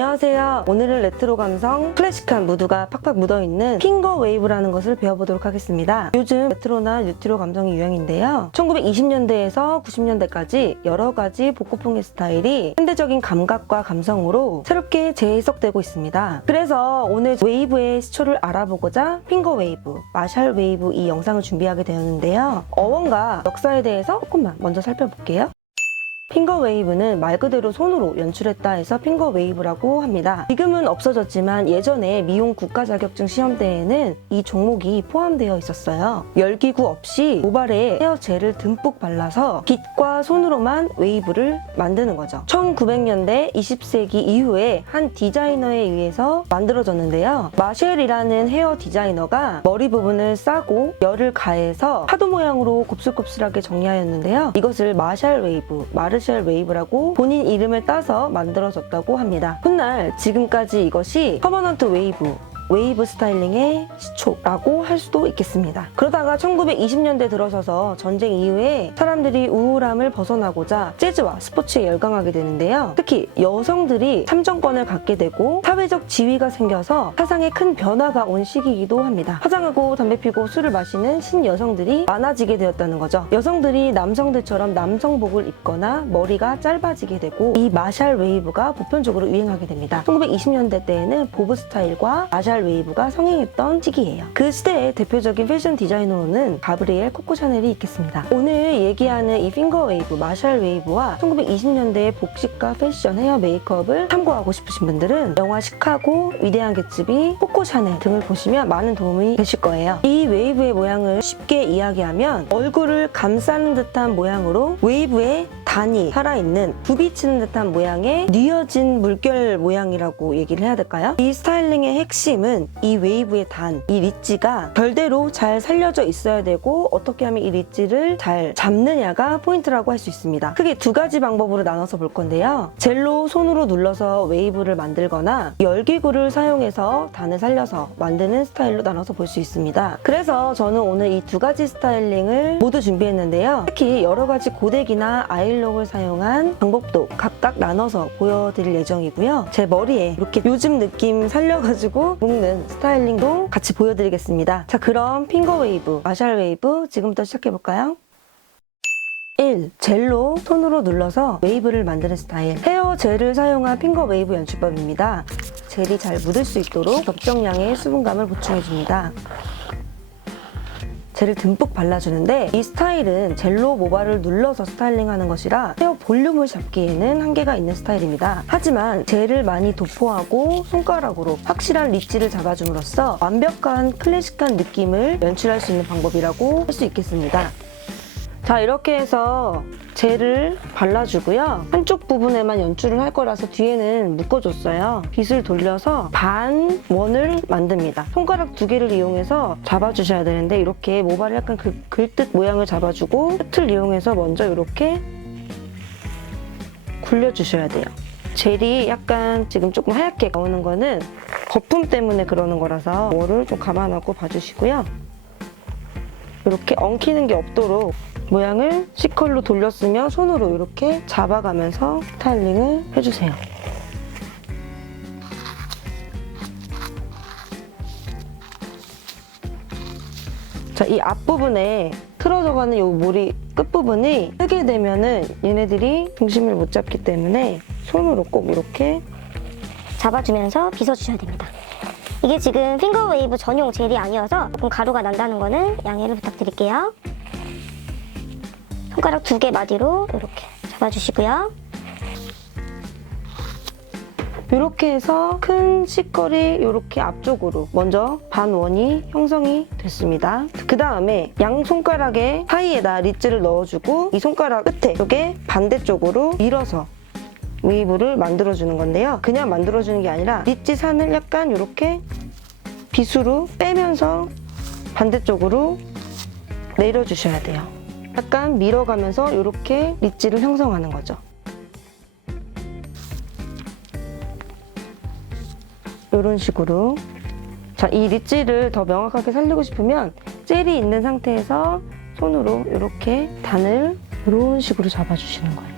안녕하세요. 오늘은 레트로 감성, 클래식한 무드가 팍팍 묻어있는 핑거 웨이브라는 것을 배워보도록 하겠습니다. 요즘 레트로나 뉴트로 감성이 유행인데요. 1920년대에서 90년대까지 여러 가지 복고풍의 스타일이 현대적인 감각과 감성으로 새롭게 재해석되고 있습니다. 그래서 오늘 웨이브의 시초를 알아보고자 핑거 웨이브, 마샬 웨이브 이 영상을 준비하게 되었는데요. 어원과 역사에 대해서 조금만 먼저 살펴볼게요. 핑거 웨이브는 말 그대로 손으로 연출했다 해서 핑거 웨이브라고 합니다. 지금은 없어졌지만 예전에 미용 국가 자격증 시험 때에는 이 종목이 포함되어 있었어요. 열기구 없이 모발에 헤어 젤을 듬뿍 발라서 빗과 손으로만 웨이브를 만드는 거죠. 1900년대 20세기 이후에 한 디자이너에 의해서 만들어졌는데요. 마셸이라는 헤어 디자이너가 머리 부분을 싸고 열을 가해서 파도 모양으로 곱슬곱슬하게 정리하였는데요. 이것을 마샬 웨이브, 마르샬 웨이브라고 본인 이름을 따서 만들어졌다고 합니다. 훗날 지금까지 이것이 퍼머넌트 웨이브 스타일링의 시초라고 할 수도 있겠습니다. 그러다가 1920년대 들어서서 전쟁 이후에 사람들이 우울함을 벗어나고자 재즈와 스포츠에 열광하게 되는데요. 특히 여성들이 참정권을 갖게 되고 사회적 지위가 생겨서 사상에 큰 변화가 온 시기이기도 합니다. 화장하고 담배 피고 술을 마시는 신여성들이 많아지게 되었다는 거죠. 여성들이 남성들처럼 남성복을 입거나 머리가 짧아지게 되고 이 마샬 웨이브가 보편적으로 유행하게 됩니다. 1920년대 때에는 보브 스타일과 마샬 웨이브가 성행했던 시기예요. 그 시대의 대표적인 패션 디자이너로는 가브리엘 코코 샤넬이 있겠습니다. 오늘 얘기하는 이 핑거 웨이브, 마샬 웨이브와 1920년대의 복식과 패션, 헤어 메이크업을 참고하고 싶으신 분들은 영화 시카고, 위대한 개츠비, 코코 샤넬 등을 보시면 많은 도움이 되실 거예요. 이 웨이브의 모양을 쉽게 이야기하면 얼굴을 감싸는 듯한 모양으로 웨이브의 단이 살아있는 부비치는 듯한 모양의 뉘어진 물결 모양이라고 얘기를 해야 될까요? 이 스타일링의 핵심은 이 웨이브의 단, 이 릿지가 결대로 잘 살려져 있어야 되고 어떻게 하면 이 릿지를 잘 잡느냐가 포인트라고 할 수 있습니다. 크게 두 가지 방법으로 나눠서 볼 건데요. 젤로 손으로 눌러서 웨이브를 만들거나 열기구를 사용해서 단을 살려서 만드는 스타일로 나눠서 볼 수 있습니다. 그래서 저는 오늘 이 두 가지 스타일링을 모두 준비했는데요. 특히 여러 가지 고데기나 아이록을 사용한 방법도 각각 나눠서 보여드릴 예정이고요. 제 머리에 이렇게 요즘 느낌 살려가지고 묶는 스타일링도 같이 보여드리겠습니다. 자, 그럼 핑거 웨이브, 마샬 웨이브 지금부터 시작해볼까요? 1. 젤로 손으로 눌러서 웨이브를 만드는 스타일. 헤어 젤을 사용한 핑거 웨이브 연출법입니다. 젤이 잘 묻을 수 있도록 적정량의 수분감을 보충해줍니다. 젤을 듬뿍 발라주는데 이 스타일은 젤로 모발을 눌러서 스타일링하는 것이라 헤어 볼륨을 잡기에는 한계가 있는 스타일입니다. 하지만 젤을 많이 도포하고 손가락으로 확실한 릿지를 잡아줌으로써 완벽한 클래식한 느낌을 연출할 수 있는 방법이라고 할 수 있겠습니다. 자, 이렇게 해서 젤을 발라주고요. 한쪽 부분에만 연출을 할 거라서 뒤에는 묶어줬어요. 빗을 돌려서 반 원을 만듭니다. 손가락 두 개를 이용해서 잡아주셔야 되는데 이렇게 모발을 약간 긁듯 모양을 잡아주고 끝을 이용해서 먼저 이렇게 굴려주셔야 돼요. 젤이 약간 지금 조금 하얗게 나오는 거는 거품 때문에 그러는 거라서 이거를 좀 감안하고 봐주시고요. 이렇게 엉키는 게 없도록 모양을 C컬로 돌렸으면 손으로 이렇게 잡아가면서 스타일링을 해주세요. 자, 이 앞부분에 틀어져가는 이 머리 끝부분이 뜨게 되면은 얘네들이 중심을 못 잡기 때문에 손으로 꼭 이렇게 잡아주면서 빗어주셔야 됩니다. 이게 지금 핑거 웨이브 전용 젤이 아니어서 조금 가루가 난다는 거는 양해를 부탁드릴게요. 손가락 두 개 마디로 이렇게 잡아주시고요. 이렇게 해서 큰 C컬이 이렇게 앞쪽으로 먼저 반원이 형성이 됐습니다. 그 다음에 양 손가락의 사이에다 릿지를 넣어주고 이 손가락 끝에 이렇게 반대쪽으로 밀어서 웨이브를 만들어주는 건데요. 그냥 만들어주는 게 아니라 릿지 산을 약간 이렇게 빗으로 빼면서 반대쪽으로 내려주셔야 돼요. 약간 밀어가면서 이렇게 릿지를 형성하는 거죠. 이런 식으로. 자, 이 릿지를 더 명확하게 살리고 싶으면 젤이 있는 상태에서 손으로 이렇게 단을 이런 식으로 잡아주시는 거예요.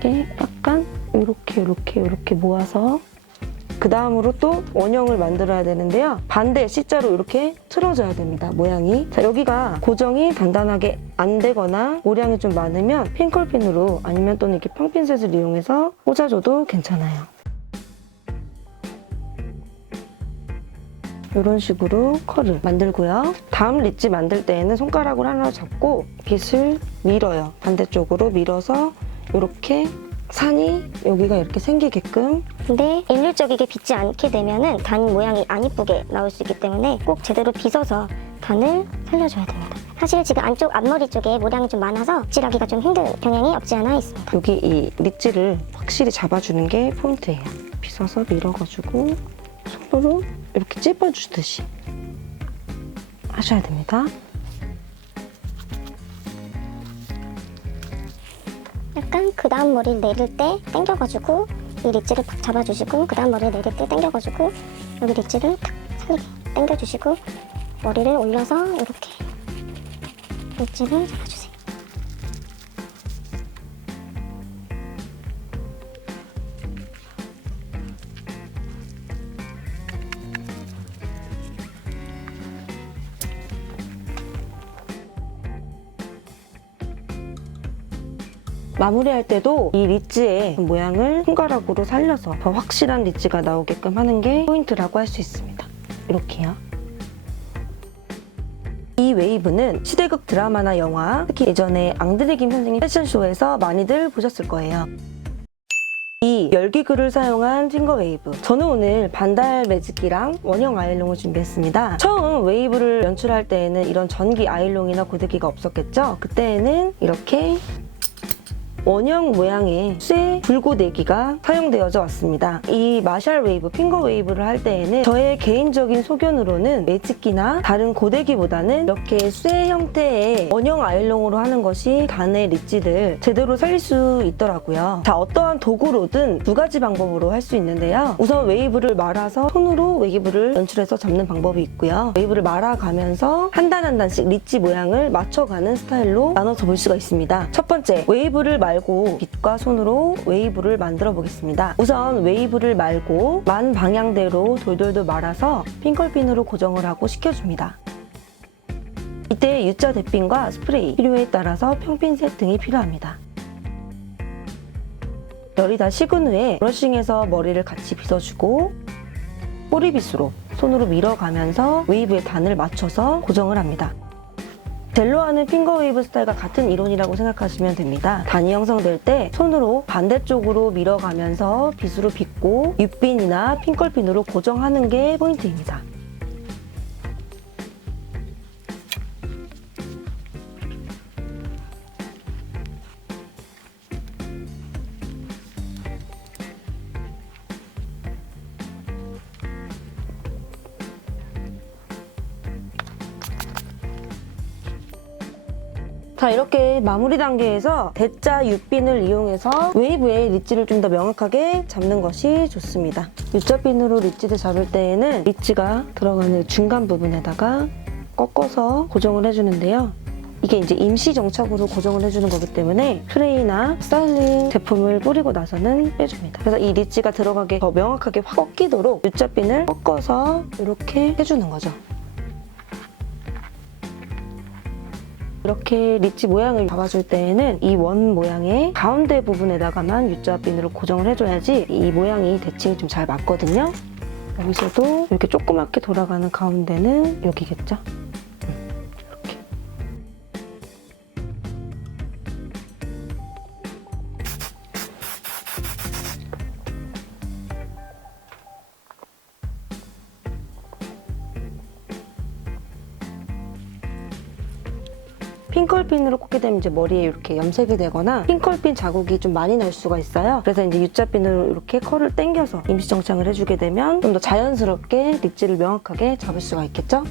이렇게 약간 이렇게 모아서 그 다음으로 또 원형을 만들어야 되는데요. 반대 C자로 이렇게 틀어져야 됩니다. 모양이. 자, 여기가 고정이 단단하게 안 되거나 모량이 좀 많으면 핑컬핀으로 아니면 또는 이렇게 평핀셋을 이용해서 꽂아줘도 괜찮아요. 이런 식으로 컬을 만들고요. 다음 리치 만들 때에는 손가락으로 하나 잡고 빗을 밀어요. 반대쪽으로 밀어서 이렇게 산이 여기가 이렇게 생기게끔. 근데 일률적이게 빗지 않게 되면은 단 모양이 안 이쁘게 나올 수 있기 때문에 꼭 제대로 빗어서 단을 살려줘야 됩니다. 사실 지금 안쪽 앞머리 쪽에 모량이 좀 많아서 빗질하기가 좀 힘든 경향이 없지 않아 있습니다. 여기 이 리치를 확실히 잡아주는 게 포인트예요. 빗어서 밀어가지고 손으로 이렇게 찝어주듯이 하셔야 됩니다. 약간 그 다음 머리를 내릴 때 당겨가지고 이 리치를 탁 잡아주시고 그 다음 머리를 내릴 때 당겨가지고 여기 리치를 탁 살리게 당겨주시고 머리를 올려서 이렇게 리치를 잡아주세요. 마무리할 때도 이 리치의 모양을 손가락으로 살려서 더 확실한 리치가 나오게끔 하는 게 포인트라고 할 수 있습니다. 이렇게요. 이 웨이브는 시대극 드라마나 영화, 특히 예전에 앙드레 김 선생님 패션쇼에서 많이들 보셨을 거예요. 이 열기글을 사용한 핑거 웨이브. 저는 오늘 반달 매직기랑 원형 아이롱을 준비했습니다. 처음 웨이브를 연출할 때에는 이런 전기 아이롱이나 고데기가 없었겠죠? 그때에는 이렇게 원형 모양의 쇠 불고데기가 사용되어져 왔습니다. 이 마샬 웨이브, 핑거 웨이브를 할 때에는 저의 개인적인 소견으로는 매직기나 다른 고데기보다는 이렇게 쇠 형태의 원형 아이롱으로 하는 것이 단의 리치를 제대로 살릴 수 있더라고요. 자, 어떠한 도구로든 두 가지 방법으로 할 수 있는데요. 우선 웨이브를 말아서 손으로 웨이브를 연출해서 잡는 방법이 있고요. 웨이브를 말아가면서 한 단 한 단씩 리치 모양을 맞춰가는 스타일로 나눠서 볼 수가 있습니다. 첫 번째, 웨이브를 말고 빗과 손으로 웨이브를 만들어 보겠습니다. 우선 웨이브를 말고 만 방향대로 돌돌돌 말아서 핑컬핀으로 고정을 하고 식혀줍니다. 이때 U자 대핀과 스프레이, 필요에 따라서 평핀셋 등이 필요합니다. 열이 다 식은 후에 브러싱해서 머리를 같이 빗어주고 꼬리빗으로 손으로 밀어가면서 웨이브의 단을 맞춰서 고정을 합니다. 젤로하는 핑거 웨이브 스타일과 같은 이론이라고 생각하시면 됩니다. 단이 형성될 때 손으로 반대쪽으로 밀어가면서 빗으로 빗고 U핀이나 핑컬핀으로 고정하는 게 포인트입니다. 자, 이렇게 마무리 단계에서 대자 U핀을 이용해서 웨이브의 리치를 좀 더 명확하게 잡는 것이 좋습니다. U자핀으로 리치를 잡을 때에는 리치가 들어가는 중간 부분에다가 꺾어서 고정을 해주는데요. 이게 이제 임시 정착으로 고정을 해주는 거기 때문에 스프레이나 스타일링 제품을 뿌리고 나서는 빼줍니다. 그래서 이 리치가 들어가게 더 명확하게 확 꺾이도록 U자핀을 꺾어서 이렇게 해주는 거죠. 이렇게 리치 모양을 잡아줄 때에는 이 원 모양의 가운데 부분에다가만 U자핀으로 고정을 해줘야지 이 모양이 대칭이 좀 잘 맞거든요. 여기서도 이렇게 조그맣게 돌아가는 가운데는 여기겠죠? 이렇게. 핑컬핀으로 꽂게 되면 이제 머리에 이렇게 염색이 되거나 핑컬핀 자국이 좀 많이 날 수가 있어요. 그래서 이제 U자핀으로 이렇게 컬을 당겨서 임시 정착을 해주게 되면 좀 더 자연스럽게 리치를 명확하게 잡을 수가 있겠죠?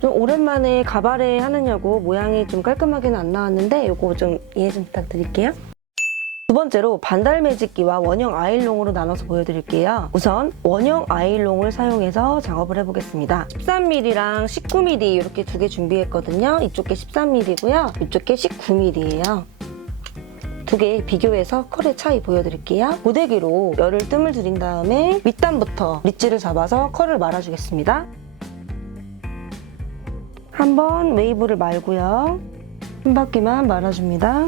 좀 오랜만에 가발에 하느냐고 모양이 좀 깔끔하게는 안 나왔는데 이거 좀 이해 좀 부탁드릴게요. 두 번째로 반달 매직기와 원형 아이롱으로 나눠서 보여드릴게요. 우선 원형 아이롱을 사용해서 작업을 해보겠습니다. 13mm랑 19mm 이렇게 두 개 준비했거든요. 이쪽 게 13mm고요. 이쪽 게 19mm예요. 두 개 비교해서 컬의 차이 보여드릴게요. 고데기로 열을 뜸을 들인 다음에 윗단부터 리치를 잡아서 컬을 말아주겠습니다. 한번 웨이브를 말고요. 한 바퀴만 말아줍니다.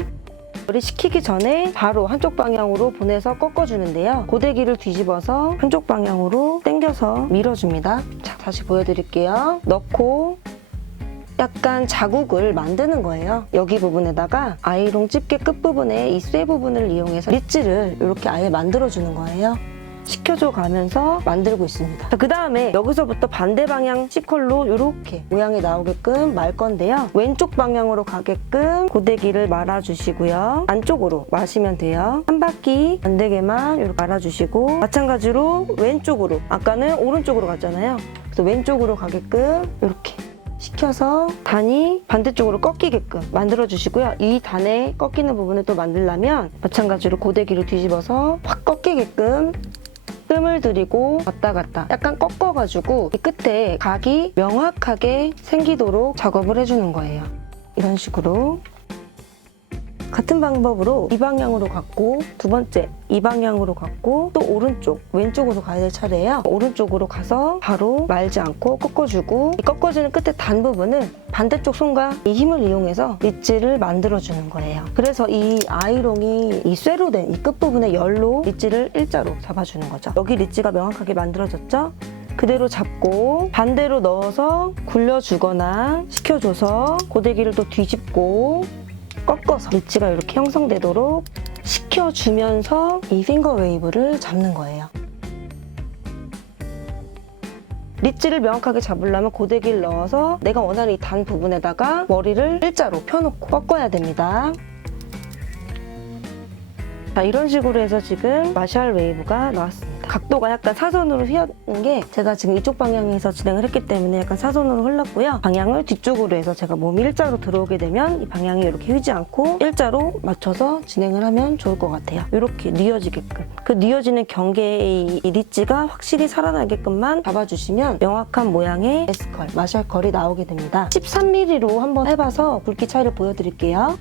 열이 식히기 전에 바로 한쪽 방향으로 보내서 꺾어주는데요. 고데기를 뒤집어서 한쪽 방향으로 당겨서 밀어줍니다. 자, 다시 보여드릴게요. 넣고 약간 자국을 만드는 거예요. 여기 부분에다가 아이롱 집게 끝부분에 이 쇠 부분을 이용해서 리치를 이렇게 아예 만들어주는 거예요. 식혀줘 가면서 만들고 있습니다. 그 다음에 여기서부터 반대 방향 C컬로 이렇게 모양이 나오게끔 말 건데요. 왼쪽 방향으로 가게끔 고데기를 말아주시고요. 안쪽으로 마시면 돼요. 한 바퀴 안 되게만 이렇게 말아주시고, 마찬가지로 왼쪽으로, 아까는 오른쪽으로 갔잖아요. 그래서 왼쪽으로 가게끔 이렇게 식혀서 단이 반대쪽으로 꺾이게끔 만들어주시고요. 이 단에 꺾이는 부분을 또 만들려면 마찬가지로 고데기를 뒤집어서 확 꺾이게끔 뜸을 들이고 왔다 갔다 약간 꺾어가지고 이 끝에 각이 명확하게 생기도록 작업을 해주는 거예요. 이런 식으로 같은 방법으로 이 방향으로 갔고, 두 번째 이 방향으로 갔고, 또 오른쪽 왼쪽으로 가야 될 차례예요. 오른쪽으로 가서 바로 말지 않고 꺾어주고, 이 꺾어지는 끝에 단 부분은 반대쪽 손과 이 힘을 이용해서 리치를 만들어주는 거예요. 그래서 이 아이롱이 이 쇠로 된 이 끝부분의 열로 리치를 일자로 잡아주는 거죠. 여기 리치가 명확하게 만들어졌죠? 그대로 잡고 반대로 넣어서 굴려주거나 식혀줘서 고데기를 또 뒤집고 꺾어서 리치가 이렇게 형성되도록 식혀주면서 이 핑거 웨이브를 잡는 거예요. 리치를 명확하게 잡으려면 고데기를 넣어서 내가 원하는 이 단 부분에다가 머리를 일자로 펴놓고 꺾어야 됩니다. 자, 이런 식으로 해서 지금 마샬 웨이브가 나왔습니다. 각도가 약간 사선으로 휘었는 게 제가 지금 이쪽 방향에서 진행을 했기 때문에 약간 사선으로 흘렀고요. 방향을 뒤쪽으로 해서 제가 몸이 일자로 들어오게 되면 이 방향이 이렇게 휘지 않고 일자로 맞춰서 진행을 하면 좋을 것 같아요. 이렇게 뉘어지게끔. 그 뉘어지는 경계의 이 리치가 확실히 살아나게끔만 잡아주시면 명확한 모양의 S컬, 마샬 컬이 나오게 됩니다. 13mm로 한번 해봐서 굵기 차이를 보여드릴게요.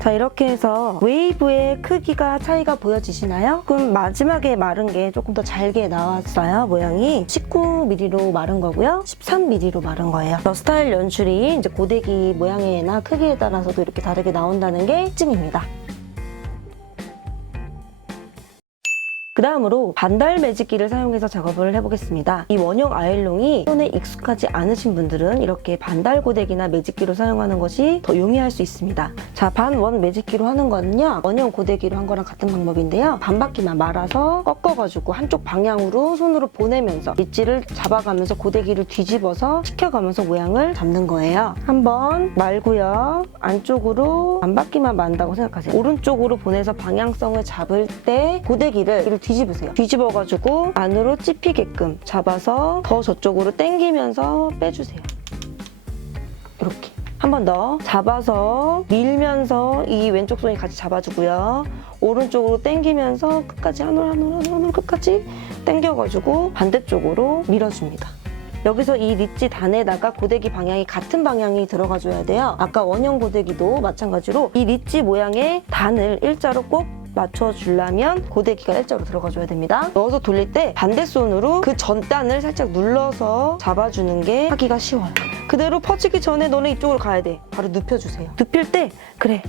자, 이렇게 해서 웨이브의 크기가 차이가 보여지시나요? 그럼 마지막에 마른 게 조금 더 잘게 나왔어요. 모양이 19mm로 마른 거고요. 13mm로 마른 거예요. 스타일 연출이 이제 고데기 모양이나 크기에 따라서도 이렇게 다르게 나온다는 게 찜입니다. 그 다음으로 반달 매직기를 사용해서 작업을 해보겠습니다. 이 원형 아이롱이 손에 익숙하지 않으신 분들은 이렇게 반달 고데기나 매직기로 사용하는 것이 더 용이할 수 있습니다. 자, 반원 매직기로 하는 거는요, 원형 고데기로 한 거랑 같은 방법인데요. 반 바퀴만 말아서 꺾어가지고 한쪽 방향으로 손으로 보내면서 리치를 잡아가면서 고데기를 뒤집어서 식혀가면서 모양을 잡는 거예요. 한번 말고요. 안쪽으로 반 바퀴만 만다고 생각하세요. 오른쪽으로 보내서 방향성을 잡을 때 고데기를 뒤집으세요. 뒤집어가지고 안으로 찝히게끔 잡아서 더 저쪽으로 당기면서 빼주세요. 이렇게. 한 번 더 잡아서 밀면서 이 왼쪽 손이 같이 잡아주고요. 오른쪽으로 당기면서 끝까지 한 올 끝까지 당겨가지고 반대쪽으로 밀어줍니다. 여기서 이 리치 단에다가 고데기 방향이 같은 방향이 들어가줘야 돼요. 아까 원형 고데기도 마찬가지로 이 리치 모양의 단을 일자로 꼭 맞춰주려면 고데기가 일자로 들어가줘야 됩니다. 넣어서 돌릴 때 반대손으로 그 전단을 살짝 눌러서 잡아주는 게 하기가 쉬워요. 그대로 퍼지기 전에 너네 이쪽으로 가야 돼. 바로 눕혀주세요. 눕힐 때 그래,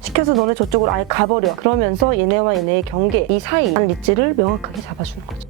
식혀서 너네 저쪽으로 아예 가버려. 그러면서 얘네와 얘네의 경계, 이 사이 한 리치를 명확하게 잡아주는 거죠.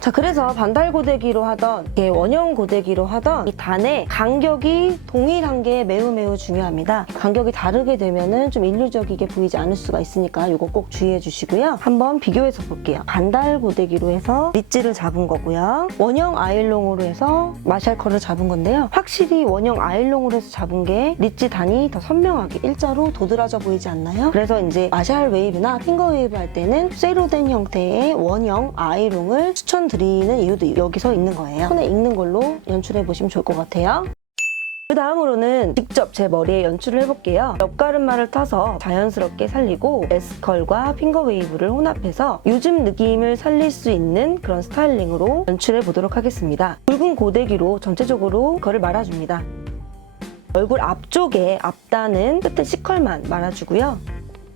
자, 자, 그래서 반달 고데기로 하던 원형 고데기로 하던 이 단의 간격이 동일한 게 매우 중요합니다. 간격이 다르게 되면은 좀 일률적이게 보이지 않을 수가 있으니까 이거 꼭 주의해 주시고요. 한번 비교해서 볼게요. 반달 고데기로 해서 리지를 잡은 거고요. 원형 아이롱으로 해서 마샬 컬을 잡은 건데요. 확실히 원형 아이롱으로 해서 잡은 게 리지 단이 더 선명하게 일자로 도드라져 보이지 않나요? 그래서 이제 마샬 웨이브나 핑거 웨이브 할 때는 쇠로 된 형태의 원형 아이롱을 추천드리는 이유도 여기서 있는 거예요. 손에 익는 걸로 연출해 보시면 좋을 것 같아요. 그 다음으로는 직접 제 머리에 연출을 해볼게요. 옆가르마를 타서 자연스럽게 살리고 S컬과 핑거 웨이브를 혼합해서 요즘 느낌을 살릴 수 있는 그런 스타일링으로 연출해 보도록 하겠습니다. 굵은 고데기로 전체적으로 컬을 말아줍니다. 얼굴 앞쪽에 앞단은 끝에 C컬만 말아주고요.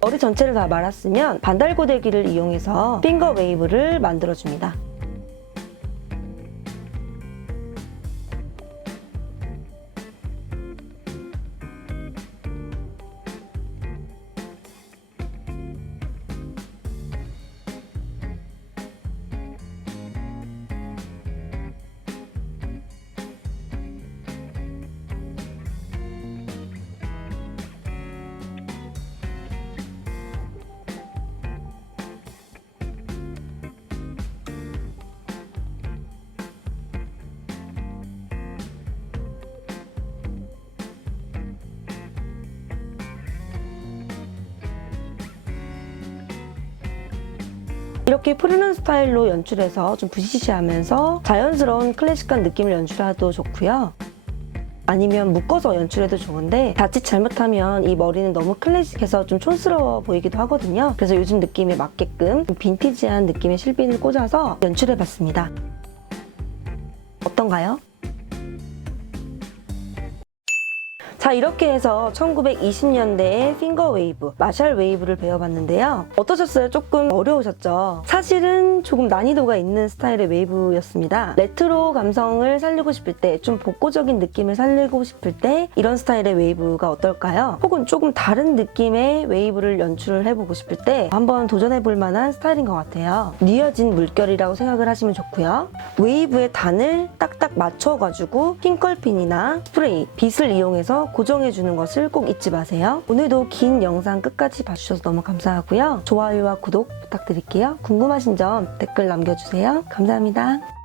머리 전체를 다 말았으면 반달 고데기를 이용해서 핑거 웨이브를 만들어줍니다. 이렇게 프리런 스타일로 연출해서 좀 부시시하면서 자연스러운 클래식한 느낌을 연출해도 좋고요. 아니면 묶어서 연출해도 좋은데 자칫 잘못하면 이 머리는 너무 클래식해서 좀 촌스러워 보이기도 하거든요. 그래서 요즘 느낌에 맞게끔 좀 빈티지한 느낌의 실핀을 꽂아서 연출해봤습니다. 어떤가요? 자, 이렇게 해서 1920년대의 핑거 웨이브, 마샬 웨이브를 배워봤는데요. 어떠셨어요? 조금 어려우셨죠? 사실은 조금 난이도가 있는 스타일의 웨이브였습니다. 레트로 감성을 살리고 싶을 때, 좀 복고적인 느낌을 살리고 싶을 때 이런 스타일의 웨이브가 어떨까요? 혹은 조금 다른 느낌의 웨이브를 연출을 해보고 싶을 때 한번 도전해볼 만한 스타일인 것 같아요. 뉘어진 물결이라고 생각을 하시면 좋고요. 웨이브의 단을 딱딱 맞춰가지고 핑컬핀이나 스프레이, 빗을 이용해서 고정해주는 것을 꼭 잊지 마세요. 오늘도 긴 영상 끝까지 봐주셔서 너무 감사하고요. 좋아요와 구독 부탁드릴게요. 궁금하신 점 댓글 남겨주세요. 감사합니다.